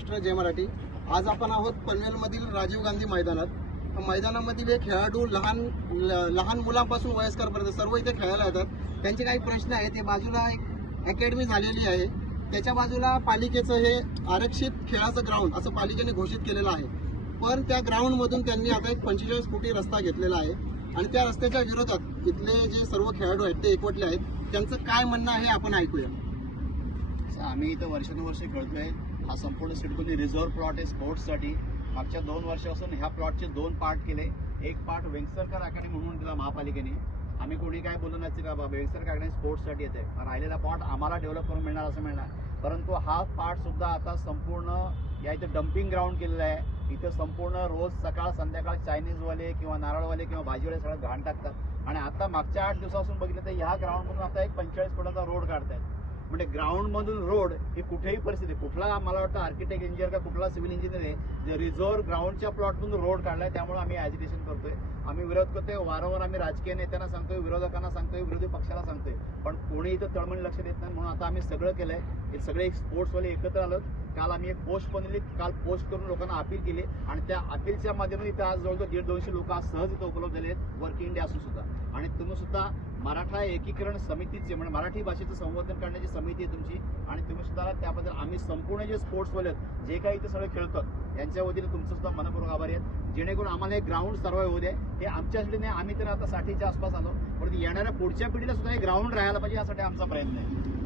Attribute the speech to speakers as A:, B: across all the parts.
A: महाराष्ट्र जय मराठी. आज आपण आहोत पनवेलमधील राजीव गांधी मैदानात. मैदानामधील हे खेळाडू लहान ल- लहान मुलांपासून वयस्करपर्यंत सर्व इथे खेळायला येतात. त्यांचे काही प्रश्न आहेत. ते बाजूला एक अकॅडमी झालेली आहे. त्याच्या बाजूला पालिकेचं हे आरक्षित खेळाचं ग्राउंड असं पालिकेने घोषित केलेलं आहे. पण त्या ग्राउंडमधून त्यांनी आता एक पंचेचाळीस कोटी रस्ता घेतलेला आहे. आणि त्या रस्त्याच्या विरोधात इथले जे सर्व खेळाडू आहेत ते एकवटले आहेत. त्यांचं काय म्हणणं आहे आपण ऐकूया.
B: आम्ही इथं वर्षानुवर्षे खेळतोय. हा संपूर्ण सिडकोली रिझर्व्ह प्लॉट आहे स्पोर्ट्ससाठी. मागच्या दोन वर्षापासून ह्या प्लॉटचे दोन पार्ट केले. एक पार्ट वेंगसरकर अकॅडमी म्हणून दिला महापालिकेने. आम्ही कोणी काय बोलू नसते का बाबा वेंगसरकर अकॅडमी स्पोर्ट्ससाठी येते. राहिलेला पार्ट आम्हाला डेव्हलप करून मिळणार असं मिळणार. परंतु हा पार्ट सुद्धा आता संपूर्ण या इथं डम्पिंग ग्राउंड केलेलं आहे. इथं संपूर्ण रोज सकाळ संध्याकाळ चायनीजवाले किंवा नारळवाले किंवा भाजीवाले सगळं घाण टाकतात. आणि आता मागच्या आठ दिवसापासून बघितलं तर ह्या ग्राउंडमधून आता एक पंचेचाळीस फुटाचा रोड काढतायत. म्हणजे ग्राउंड मधून रोड ही कुठेही परिस्थिती कुठला मला वाटतं आर्किटेक्ट इंजिनियर का कुठला सिव्हिल इंजिनियर आहे जे रिझर्व्ह ग्राउंडच्या प्लॉटमधून रोड काढलाय त्यामुळे आम्ही ॲजिटेशन करतोय. आम्ही विरोध करतोय वारंवार आम्ही राजकीय नेत्यांना सांगतोय विरोधकांना सांगतोय विरोधी पक्षाला सांगतोय. पण कोणी इथं तळमळी लक्ष देत नाही म्हणून आता आम्ही सगळं केलंय. हे सगळे स्पोर्ट्सवाले एकत्र आलोत. काल आम्ही एक पोस्ट बनवली. काल पोस्ट करून लोकांना अपील केली. आणि त्या अपीलच्या माध्यमातून इथे आज जवळजवळ दीड दोनशे लोक आज सहज इथं उपलब्ध झाले आहेत वर्क इंडिया असून सुद्धा. आणि तुम्ही सुद्धा मराठा एकीकरण समितीचे म्हणजे मराठी भाषेचं संवर्धन करण्याची समिती आहे तुमची. आणि तुम्ही सुद्धा त्याबद्दल आम्ही संपूर्ण जे स्पोर्ट्स वाले जे काही इथे सगळे खेळतात यांच्या वतीने तुमचं सुद्धा मनपूर्वक आभारी आहेत. जेणेकरून आम्हाला हे ग्राउंड सर्वाईव्ह होऊ दे. हे आमच्यासाठी नाही आम्ही तर आता साठीच्या आसपास आलो. पण येणाऱ्या पुढच्या पिढीला सुद्धा हे ग्राउंड राहायला पाहिजे यासाठी आमचा प्रयत्न आहे.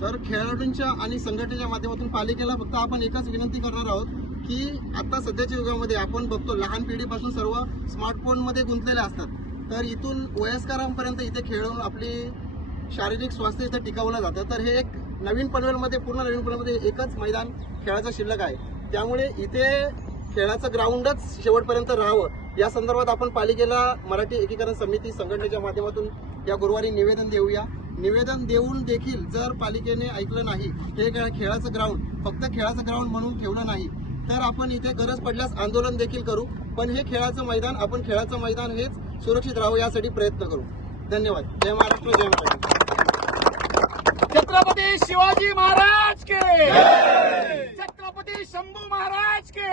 A: तर खेळाडूंच्या आणि संघटनेच्या माध्यमातून पालिकेला फक्त आपण एकच विनंती करणार आहोत की आता सध्याच्या युगामध्ये आपण बघतो लहान पिढीपासून सर्व स्मार्टफोनमध्ये गुंतलेले असतात. तर इथून वयस्करांपर्यंत इथे खेळून आपली शारीरिक स्वास्थ्य इथे टिकवलं जातं. तर हे एक नवीन पनवेलमध्ये पूर्ण नवीन पनवेलमध्ये एकच मैदान खेळाचं शिल्लक आहे. त्यामुळे इथे खेळाचं ग्राउंडच शेवटपर्यंत राहावं. या संदर्भात आपण पालिकेला मराठी एकीकरण समिती संघटनेच्या माध्यमातून या गुरुवारी निवेदन देऊया. निवेदन देऊन देखील जर पालिकेने ऐकलं नाही हे खेळ- खेळाचं ग्राउंड फक्त खेळाचं ग्राउंड म्हणून ठेवलं नाही तर आपण इथे गरज पडल्यास आंदोलन देखील करू. पण हे खेळाचं मैदान आपण खेळाचं मैदान हेच सुरक्षित राहावं यासाठी प्रयत्न करू. धन्यवाद. जय महाराष्ट्र जय महाराष्ट्र.
C: छत्रपती शिवाजी महाराज के! छत्रपती शंभू महाराज के!